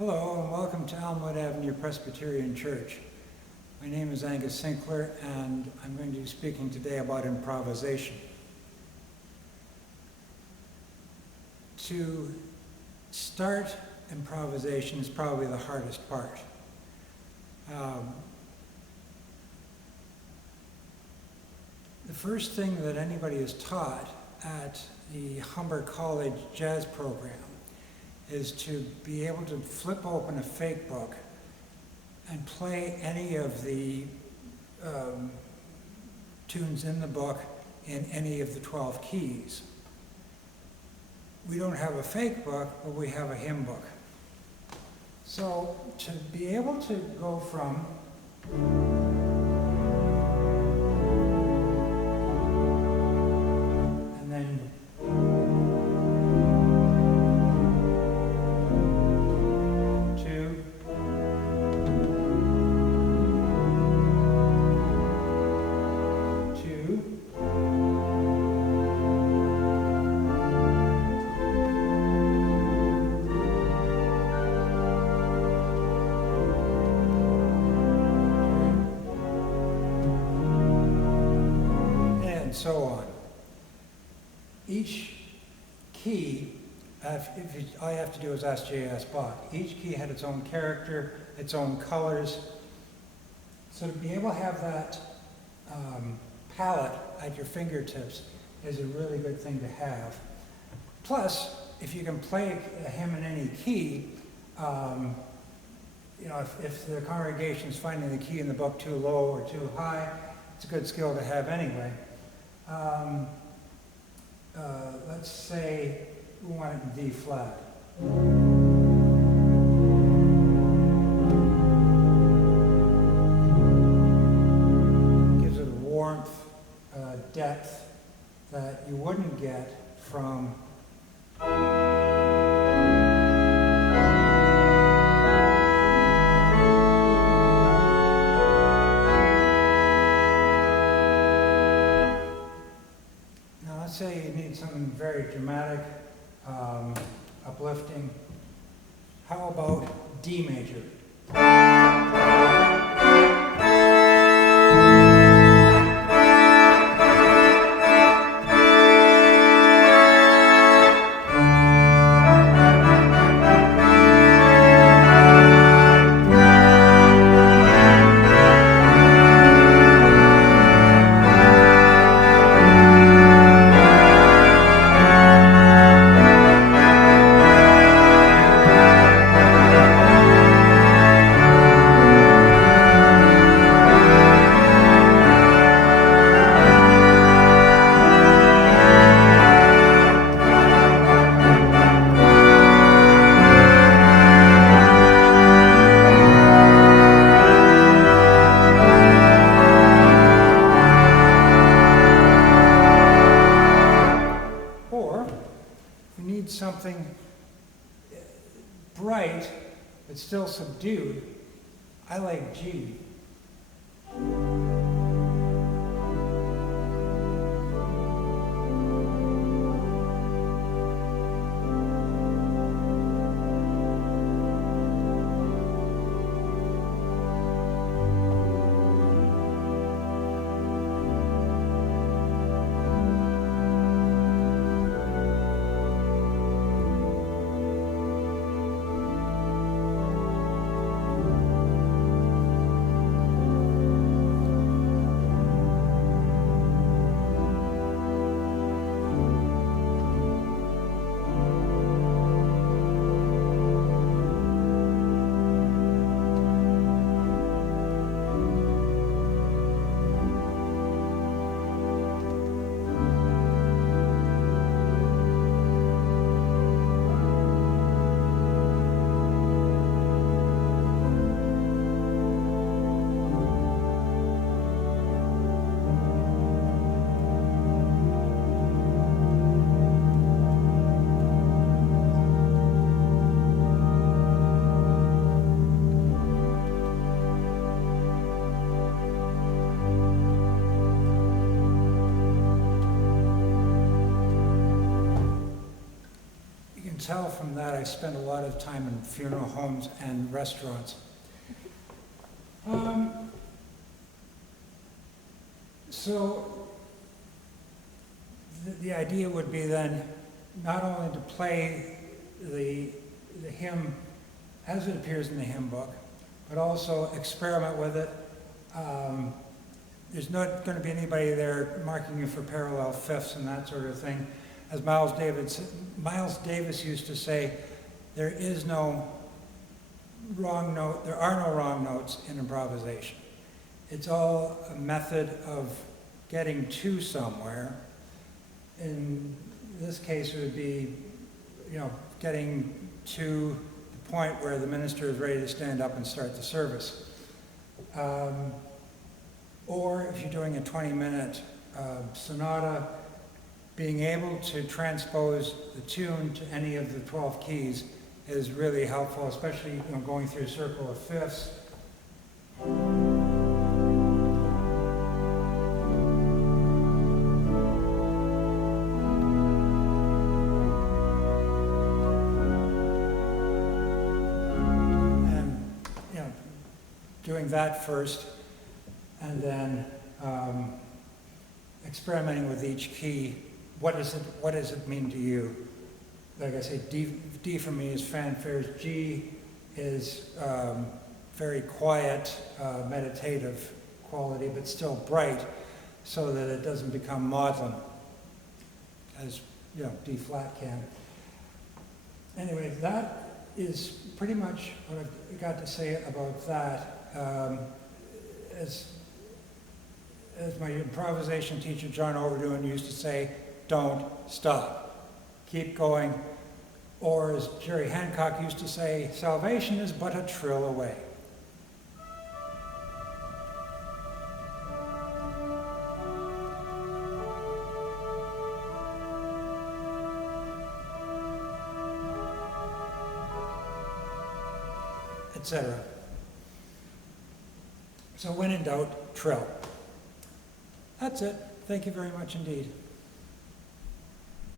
Hello and welcome to Elmwood Avenue Presbyterian Church. My name is Angus Sinclair and I'm going to be speaking today about improvisation. To start improvisation is probably the hardest part. The first thing that anybody is taught at the Humber College Jazz program is to be able to flip open a fake book and play any of the tunes in the book in any of the 12 keys. We don't have a fake book, but we have a hymn book. So to be able to go from and then two, two, and so on. Each key, all you have to do is ask J.S. Bach. Each key had its own character, its own colors. So to be able to have that palette at your fingertips is a really good thing to have. Plus, if you can play a hymn in any key, if the congregation's finding the key in the book too low or too high, it's a good skill to have anyway. Let's say we want it in D flat. Gives it a warmth, depth that you wouldn't get from let's say you need something very dramatic, uplifting. How about D major? Something bright but still subdued, I like G. tell from that, I spend a lot of time in funeral homes and restaurants. So the idea would be then not only to play the hymn as it appears in the hymn book, but also experiment with it. There's not going to be anybody there marking you for parallel fifths and that sort of thing. As Miles Davis used to say, there is no wrong note, there are no wrong notes in improvisation. It's all a method of getting to somewhere. In this case, it would be, getting to the point where the minister is ready to stand up and start the service. Or if you're doing a 20-minute sonata, being able to transpose the tune to any of the 12 keys is really helpful, especially going through a circle of fifths. Doing that first, and then experimenting with each key. What does it mean to you? Like I say, D for me is fanfares. G is very quiet, meditative quality, but still bright, so that it doesn't become maudlin, as D flat can. Anyway, that is pretty much what I've got to say about that. As my improvisation teacher, John Overdoin, used to say, don't stop. Keep going. Or as Jerry Hancock used to say, salvation is but a trill away. Etc. So when in doubt, trill. That's it. Thank you very much indeed.